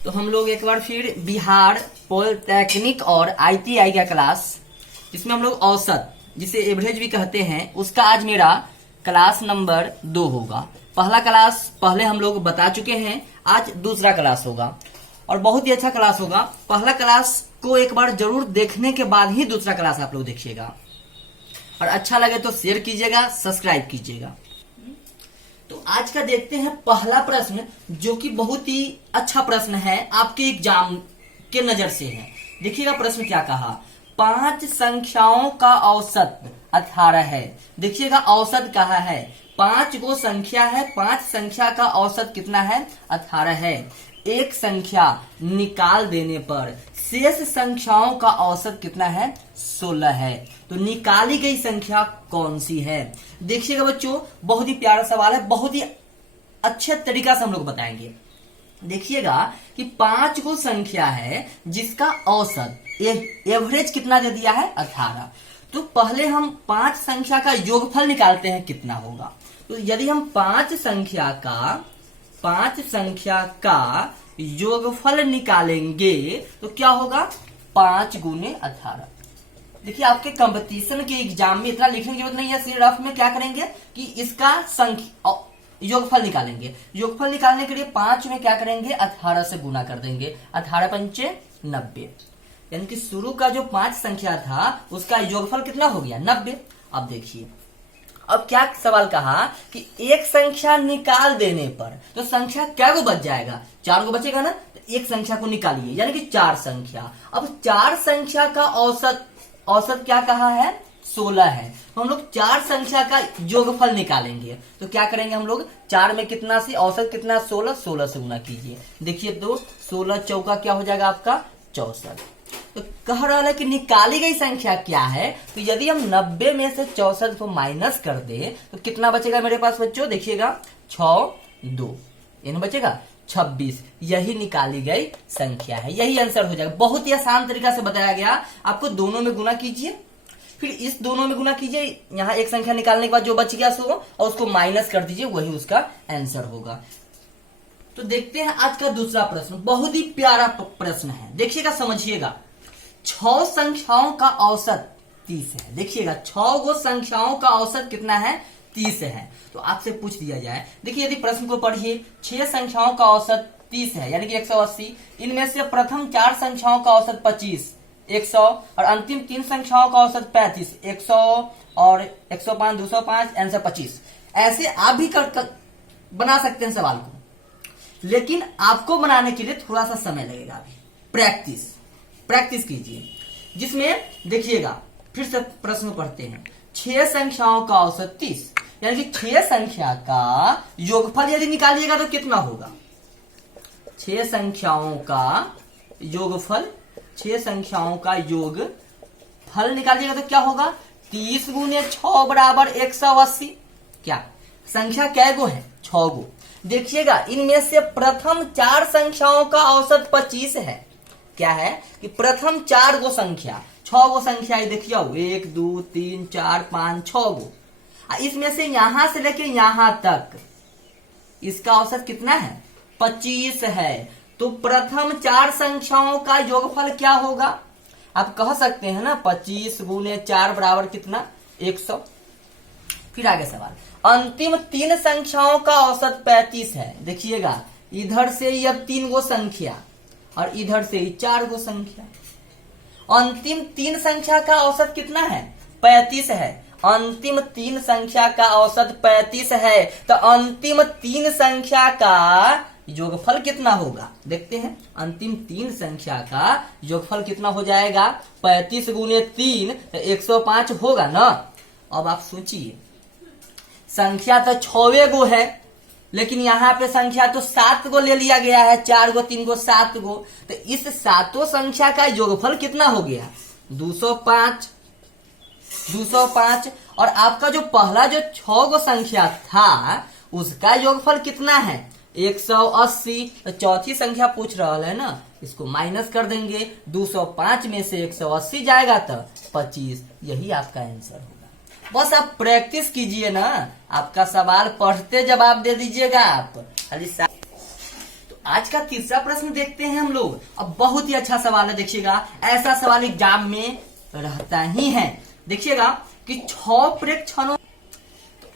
तो हम लोग एक बार फिर बिहार पॉलिटेक्निक और आईटीआई का क्लास, जिसमें हम लोग औसत जिसे एवरेज भी कहते हैं, उसका आज मेरा क्लास नंबर 2 होगा। पहला क्लास पहले हम लोग बता चुके हैं, आज दूसरा क्लास होगा और बहुत ही अच्छा क्लास होगा। पहला क्लास को एक बार जरूर देखने के बाद ही दूसरा क्लास आप लोग देखिएगा और अच्छा लगे तो शेयर कीजिएगा, सब्सक्राइब कीजिएगा। तो आज का देखते हैं पहला प्रश्न, जो कि बहुत ही अच्छा प्रश्न है, आपके एग्जाम के नजर से है। देखिएगा प्रश्न क्या कहा, 5 संख्याओं का औसत 18 है। देखिएगा औसत कहा है, 5 गो संख्या है, 5 संख्या का औसत कितना है, 18 है। एक संख्या निकाल देने पर शेष संख्याओं का औसत कितना है, 16 है। तो निकाली गई संख्या कौन सी है? देखिएगा बच्चों, बहुत ही प्यारा सवाल है, बहुत ही अच्छे तरीका से हम लोग बताएंगे। देखिएगा कि 5 गो संख्या है जिसका औसत एवरेज कितना दे दिया है, 18। तो पहले हम 5 संख्या का योगफल निकालते हैं, कितना होगा। तो यदि हम 5 संख्या का योगफल निकालेंगे तो क्या होगा, 5 गुने 18। देखिए आपके कंपटीशन के एग्जाम में इतना लिखने की जरूरत नहीं है, सिर्फ रफ में क्या करेंगे कि इसका योगफल निकालेंगे। योगफल निकालने के लिए 5 में क्या करेंगे, 18 से गुना कर देंगे। 18 पंचे 90, यानी कि शुरू का जो 5 संख्या था उसका योगफल कितना हो गया, 90। अब देखिए, अब क्या सवाल कहा कि एक संख्या निकाल देने पर तो संख्या क्या को बच जाएगा, 4 को बचेगा ना। तो एक संख्या को निकालिए, यानी कि 4 संख्या। अब 4 संख्या का औसत क्या कहा है, 16 है। तो हम लोग 4 संख्या का योगफल निकालेंगे। तो क्या करेंगे हम लोग, 4 में कितना से औसत कितना, 16 से गुना कीजिए। देखिए तो 16 चौका क्या हो जाएगा आपका, 64। तो कह रहा है कि निकाली गई संख्या क्या है। तो यदि हम 90 में से 64 को माइनस कर दे तो कितना बचेगा मेरे पास बच्चों, देखिएगा 6 2 यानी बचेगा 26। यही निकाली गई संख्या है, यही आंसर हो जाएगा। बहुत ही आसान तरीका से बताया गया। आपको दोनों में गुना कीजिए, फिर इस दोनों में गुना कीजिए, यहाँ एक संख्या निकालने के बाद जो बच गया सो और उसको माइनस कर दीजिए, वही उसका आंसर होगा। तो देखते हैं आज का दूसरा प्रश्न, बहुत ही प्यारा प्रश्न है, देखिएगा समझिएगा। 6 संख्याओं का औसत 30 है। देखिएगा 6 गो संख्याओं का औसत कितना है, 30 है। तो आपसे पूछ दिया जाए, देखिए यदि प्रश्न को पढ़िए, 6 संख्याओं का औसत 30 है यानी कि 180। इनमें से प्रथम 4 संख्याओं का औसत 25 100 और अंतिम 3 संख्याओं का औसत 35 100 और 105 205 आंसर 25। ऐसे आप भी बना सकते हैं सवाल को, लेकिन आपको बनाने के लिए थोड़ा सा समय लगेगा। अभी प्रैक्टिस कीजिए, जिसमें देखिएगा फिर से प्रश्न पढ़ते हैं। 6 संख्याओं का औसत 30 यानी कि 6 संख्या का योगफल यदि निकालिएगा तो कितना होगा, 6 संख्याओं का योगफल, 6 संख्याओं का योगफल निकालिएगा तो क्या होगा, 30 गुने 6 बराबर 180। क्या संख्या क्या गो है, 6 गो। देखिएगा इनमें से प्रथम 4 संख्याओं का औसत 25 है। क्या है कि प्रथम 4 गो संख्या, 6 गो संख्या देखिए, 1 2 3 4 5 6 गो। इसमें से यहां से लेके यहां तक इसका औसत कितना है, 25 है। तो प्रथम 4 संख्याओं का योगफल क्या होगा, आप कह सकते हैं ना, 25 गुने 4 बराबर कितना, 100। फिर आगे सवाल, अंतिम 3 संख्याओं का औसत 35 है। देखिएगा इधर से ही अब 3 गो संख्या और इधर से ही 4 गो संख्या। अंतिम 3 संख्या का औसत कितना है, 35 है। अंतिम 3 संख्या का औसत 35 है। तो अंतिम 3 संख्या का योगफल कितना होगा, देखते हैं। अंतिम 3 संख्या का योगफल कितना हो जाएगा, 35 गुने 3 तो 105 होगा ना। अब आप सोचिए, संख्या तो 6 गो है, लेकिन यहाँ पे संख्या तो 7 गो ले लिया गया है, 4 गो 3 गो 7 गो। तो इस 7 संख्या का योगफल कितना हो गया, 205। और आपका जो पहला जो 6 गो संख्या था उसका योगफल कितना है, 180। तो चौथी संख्या पूछ रहा है ना, इसको माइनस कर देंगे, 205 में से 180 जाएगा तो 25। यही आपका आंसर होगा। बस आप प्रैक्टिस कीजिए ना, आपका सवाल पढ़ते जवाब दे दीजिएगा आप खाली। तो आज का तीसरा प्रश्न देखते हैं हम लोग। अब बहुत ही अच्छा सवाल है, देखिएगा ऐसा सवाल एग्जाम में रहता ही है। देखिएगा कि 6 प्रेक्षणों,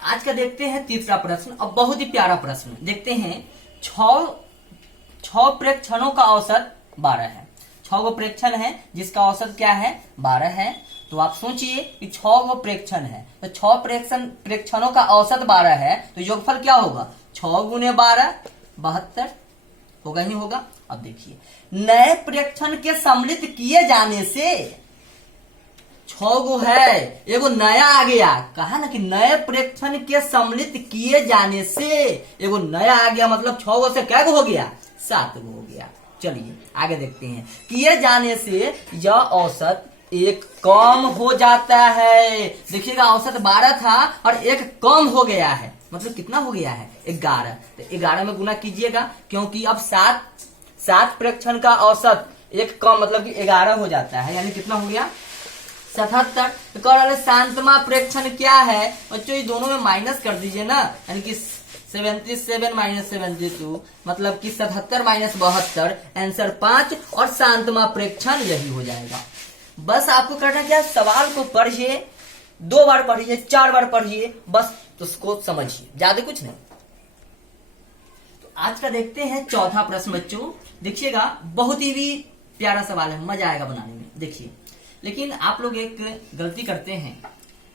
आज का देखते हैं तीसरा प्रश्न। अब बहुत ही प्यारा प्रश्न देखते हैं। 6 प्रेक्षणों का औसत 12 है। 6 गो प्रेक्षण है जिसका औसत क्या है, 12 है। तो आप सोचिए कि 6 गो प्रेक्षण है तो 6 प्रेक्षणों का औसत 12 है, तो योगफल क्या होगा, 6 गुने 12 72 होगा ही होगा। अब देखिए नए प्रेक्षण के सम्मिलित किए जाने से 6 गो है, एगो नया आ गया, कहा ना कि नए प्रेक्षण के सम्मिलित किए जाने से एगो नया आ गया, मतलब 6 गो से क्या गो हो गया, 7 गो हो गया। चलिए आगे देखते हैं। किए जाने से यह औसत 1 कम हो जाता है। देखिएगा औसत 12 था और 1 कम हो गया है, मतलब कितना हो गया है, 11। तो 11 में गुना कीजिएगा, क्योंकि अब 7 प्रेक्षण का औसत 1 कम मतलब कि 11 हो जाता है, यानी कितना हो गया, 77। तो कह रहा है शांतमा प्रेक्षण क्या है बच्चों, ये दोनों में माइनस कर दीजिए ना, यानी कि 77 माइनस 72 मतलब कि 77 माइनस 72, आंसर 5 और शांतमा प्रेक्षण यही हो जाएगा। बस आपको करना क्या, सवाल को पढ़िए, 2 बार पढ़िए, 4 बार पढ़िए, बस उसको समझिए, ज्यादा कुछ नहीं। तो आज का देखते हैं चौथा प्रश्न बच्चों। देखिएगा बहुत ही भी प्यारा सवाल है, मजा आएगा बनाने में। देखिए लेकिन आप लोग एक गलती करते हैं,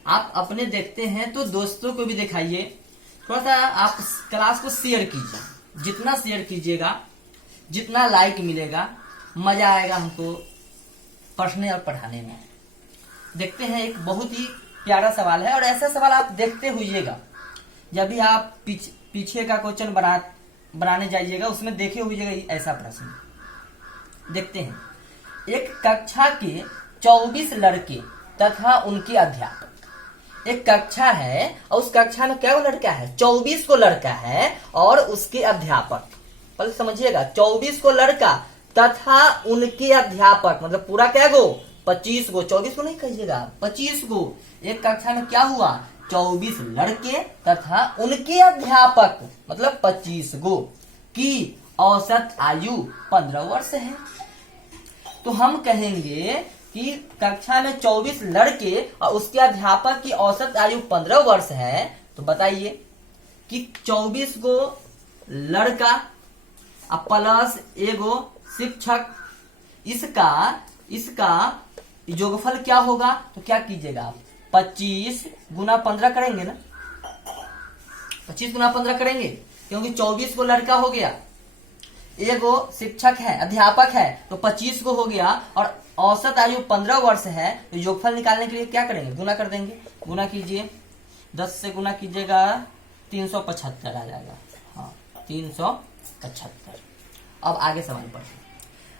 आप अपने देखते हैं तो दोस्तों को भी दिखाइए, थोड़ा सा आप क्लास को शेयर कीजिए। जितना शेयर कीजिएगा, जितना लाइक मिलेगा, मजा आएगा हमको पढ़ने और पढ़ाने में। देखते हैं एक बहुत ही प्यारा सवाल है, और ऐसा सवाल आप देखते हुइएगा जब भी आप पीछे का क्वेश्चन बनाने जाइएगा, उसमें देखे हुइएगा ऐसा प्रश्न। देखते हैं, एक कक्षा के 24 लड़के तथा उनके अध्यापक, एक कक्षा है और उस कक्षा में क्या लड़का है, 24 को लड़का है और उसके अध्यापक। पहले समझिएगा, 24 को लड़का तथा उनके अध्यापक मतलब पूरा क्या गो, 25 गो, 24 को नहीं कहिएगा, 25 गो। एक कक्षा में क्या हुआ, 24 लड़के तथा उनके अध्यापक मतलब 25 गो की औसत आयु 15 वर्ष है। तो हम कहेंगे कि कक्षा में 24 लड़के और उसके अध्यापक की औसत आयु 15 वर्ष है। तो बताइए कि 24 गो लड़का प्लस एगो शिक्षक, इसका योगफल क्या होगा। तो क्या कीजिएगा आप, 25 गुना 15 करेंगे ना, 25 गुना 15 करेंगे, क्योंकि 24 को लड़का हो गया, एगो शिक्षक है, अध्यापक है, तो 25 को हो गया, और औसत आयु 15 वर्ष है। तो योगफल निकालने के लिए क्या करेंगे, गुना कर देंगे। गुना कीजिए, 10 से गुना कीजिएगा 375 आ जाएगा। हाँ 375। अब आगे सवाल पढ़िए।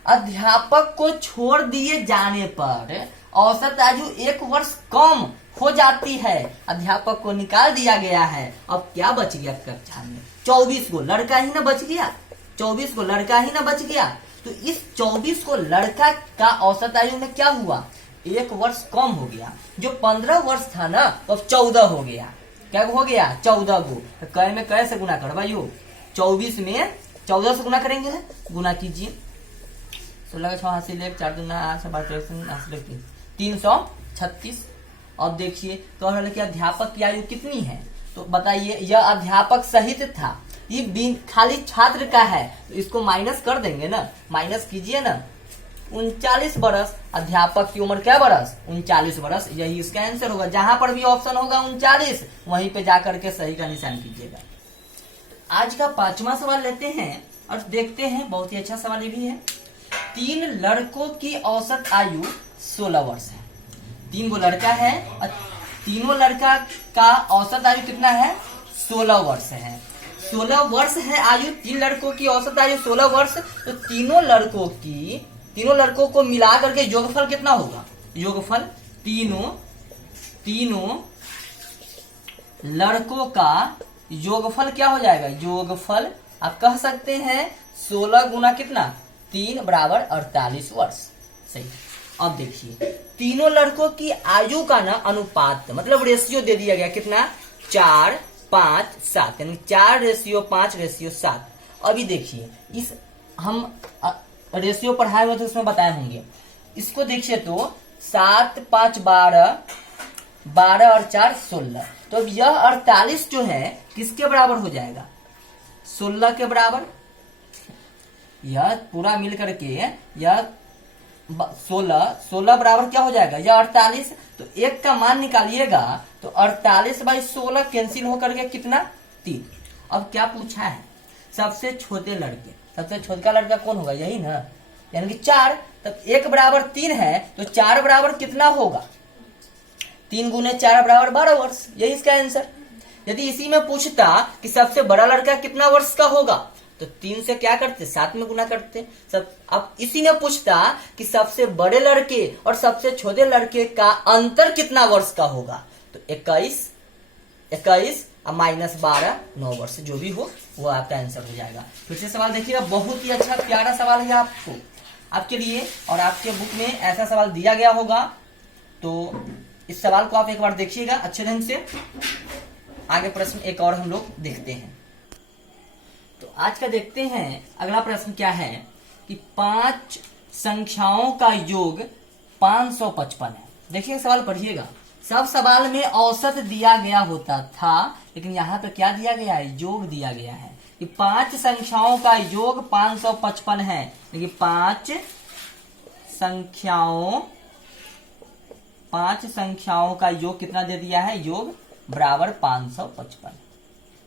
अध्यापक को छोड़ दिए जाने पर औसत आयु 1 वर्ष कम हो जाती है। अध्यापक को निकाल दिया गया है, अब क्या बच गया कक्षा में, 24 को लड़का ही ना बच गया, 24 को लड़का ही ना बच गया। तो इस 24 को लड़का का औसत आयु में क्या हुआ, 1 वर्ष कम हो गया। जो 15 वर्ष था ना वो 14 हो गया। क्या हो गया, 14 गो। कै में कैसे गुना कर भाइयों, 24 में 14 से गुना करेंगे, गुना कीजिए, 16 6 80 1 4 2 8 12 336। अब देखिए कह रहे कि अध्यापक की आयु कितनी है, तो बताइए, यह अध्यापक सहित था, ये खाली छात्र का है, तो इसको माइनस कर देंगे ना, माइनस कीजिए ना, 39 बरस। अध्यापक की उम्र क्या बरस, 39 बरस, यही इसका आंसर होगा। जहां पर भी ऑप्शन होगा 39, वहीं पे जाकर के सही का निशान कीजिएगा। आज का 5वां सवाल लेते हैं और देखते हैं, बहुत ही अच्छा सवाल ये भी है। 3 लड़कों की औसत आयु 16 वर्ष है। 3 गो लड़का है और तीनों लड़का का औसत आयु कितना है, 16 वर्ष है। 16 वर्ष है आयु, 3 लड़कों की औसत आयु 16 वर्ष। तो तीनों लड़कों को मिला करके योगफल कितना होगा, योगफल तीनों लड़कों का योगफल क्या हो जाएगा, योगफल आप कह सकते हैं 16 गुना कितना, 3 बराबर 48 वर्ष। सही। अब देखिए तीनों लड़कों की आयु का ना अनुपात मतलब रेशियो दे दिया गया, कितना, 4 5 7, यानी 4:5:7। अभी देखिए इस हम रेशियो पढ़ाए हुए थे उसमें बताए होंगे। इसको देखिए तो 7 5 12, 12 और 4 16। तो अब यह 48 जो है किसके बराबर हो जाएगा? 16 के बराबर। यह पूरा मिल करके यह 16 बराबर क्या हो जाएगा? यह 48। तो एक का मान निकालिएगा तो 48/16 कैंसिल होकर के कितना? 3। अब क्या पूछा है? सबसे छोटे लड़के, सबसे छोटा लड़का कौन होगा? यही ना, यानी कि 4। तब 1 बराबर 3 है तो 4 बराबर कितना होगा? 3 गुने 4 बराबर 12 वर्ष। यही इसका आंसर। यदि इसी में पूछता कि सबसे बड़ा लड़का कितना वर्ष का होगा तो 3 से क्या करते? 7 में गुना करते सब। अब इसी ने पूछता कि सबसे बड़े लड़के और सबसे छोटे लड़के का अंतर कितना वर्ष का होगा तो 21 और -12 9 वर्ष, जो भी हो वो आपका आंसर हो जाएगा। फिर से सवाल देखिएगा, बहुत ही अच्छा प्यारा सवाल है आपके लिए, और आपके बुक में ऐसा सवाल दिया गया होगा। तो इस सवाल को आप एक बार देखिएगा अच्छे ढंग से। आगे प्रश्न एक और हम लोग देखते हैं। तो आज का देखते हैं अगला प्रश्न क्या है कि 5 संख्याओं का योग 555 है। देखिए सवाल पढ़िएगा। सब सवाल में औसत दिया गया होता था, लेकिन यहाँ पे क्या दिया गया है? योग दिया गया है कि 5 संख्याओं का योग 555 है। देखिए 5 संख्याओं का योग कितना दे दिया है? योग बराबर 555।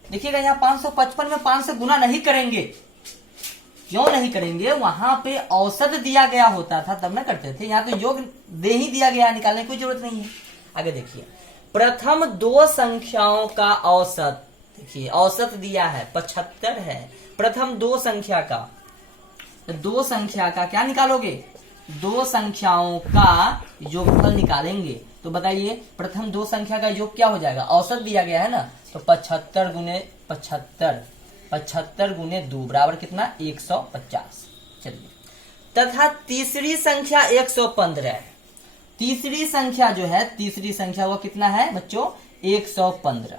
देखिएगा यहाँ 555 में 5 से गुना नहीं करेंगे। क्यों नहीं करेंगे? वहां पे औसत दिया गया होता था तब ना करते थे। यहाँ तो योग दे ही दिया गया, निकालने की कोई जरूरत नहीं है। आगे देखिए, प्रथम 2 संख्याओं का औसत, देखिए औसत दिया है 75 है। प्रथम 2 संख्या का, 2 संख्या का क्या निकालोगे? 2 संख्याओं का योगफल निकालेंगे। तो बताइए प्रथम 2 संख्या का योग क्या हो जाएगा? औसत दिया गया है ना, तो 75 गुने 75 गुने 2 बराबर कितना? 150। चलिए, तथा तीसरी संख्या 115 है। तीसरी संख्या जो है, तीसरी संख्या वो कितना है बच्चों? 115।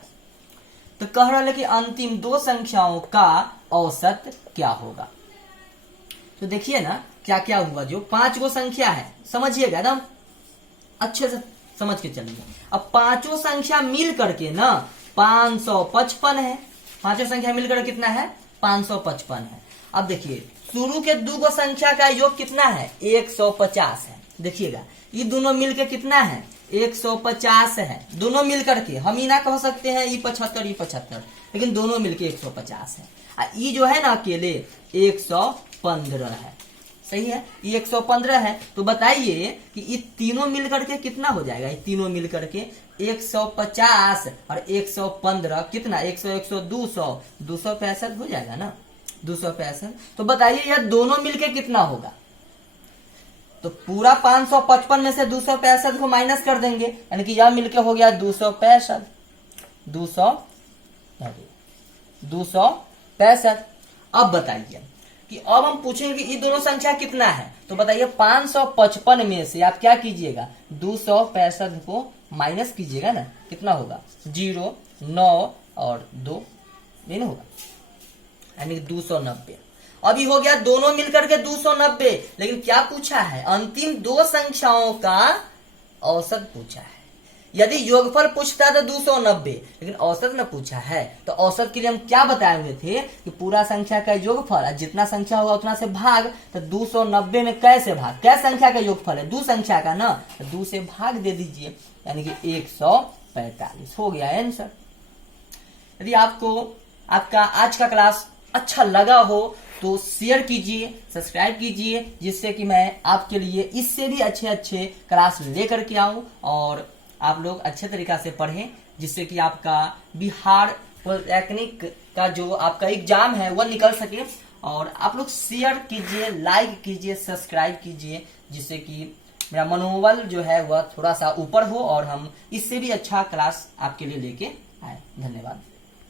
तो कह रहा है कि अंतिम 2 संख्याओं का औसत क्या होगा। तो देखिए ना क्या क्या हुआ। जो 5 गो संख्या है, समझिएगा ना अच्छे से समझ के चलिए। अब 5 संख्या मिल करके ना 555 है। 5 संख्या मिलकर कितना है? 555 है। अब देखिए शुरू के 2 गो संख्या का योग कितना है? 150 है। देखिएगा ये दोनों मिलकर कितना है? 150 है। दोनों मिलकर के हम ही ना कह सकते हैं ये 75, लेकिन दोनों मिलकर 150 है। ये जो है ना अकेले 115 है। सही है, ये 115 है। तो बताइए कि ये तीनों मिलकर के कितना हो जाएगा? ये तीनों मिलकर के 150 और 115 कितना? 100 100 200 265 हो जाएगा ना, 265। तो बताइए यह दोनों मिलके कितना होगा? तो पूरा 555 में से 265 को माइनस कर देंगे, यानी कि यह मिलके हो गया 265। 265। अब बताइए कि अब हम पूछेंगे कि ये दोनों संख्या कितना है। तो बताइए 555 में से आप क्या कीजिएगा? 265 को माइनस कीजिएगा ना, कितना होगा? 0 9 और 2 नहीं होगा, यानी 290। अभी हो गया दोनों मिलकर के 290। लेकिन क्या पूछा है? अंतिम 2 संख्याओं का औसत पूछा है। यदि योगफल पूछता तो 290, लेकिन औसत में पूछा है। तो औसत के लिए हम क्या बताए हुए थे कि पूरा संख्या का योगफल, जितना संख्या होगा उतना से भाग। तो 290 में कैसे भाग? क्या संख्या का योगफल है? 2 संख्या का ना, तो 2 से भाग दे दीजिए, यानी कि 145 हो गया आंसर। यदि आपको आपका आज का क्लास अच्छा लगा हो तो शेयर कीजिए, सब्सक्राइब कीजिए, जिससे कि मैं आपके लिए इससे भी अच्छे क्लास लेकर के आऊं और आप लोग अच्छे तरीका से पढ़ें, जिससे कि आपका बिहार पॉलिटेक्निक का जो आपका एग्जाम है वह निकल सके। और आप लोग शेयर कीजिए, लाइक कीजिए, सब्सक्राइब कीजिए, जिससे कि मेरा मनोबल जो है वह थोड़ा सा ऊपर हो और हम इससे भी अच्छा क्लास आपके लिए लेके आए। धन्यवाद।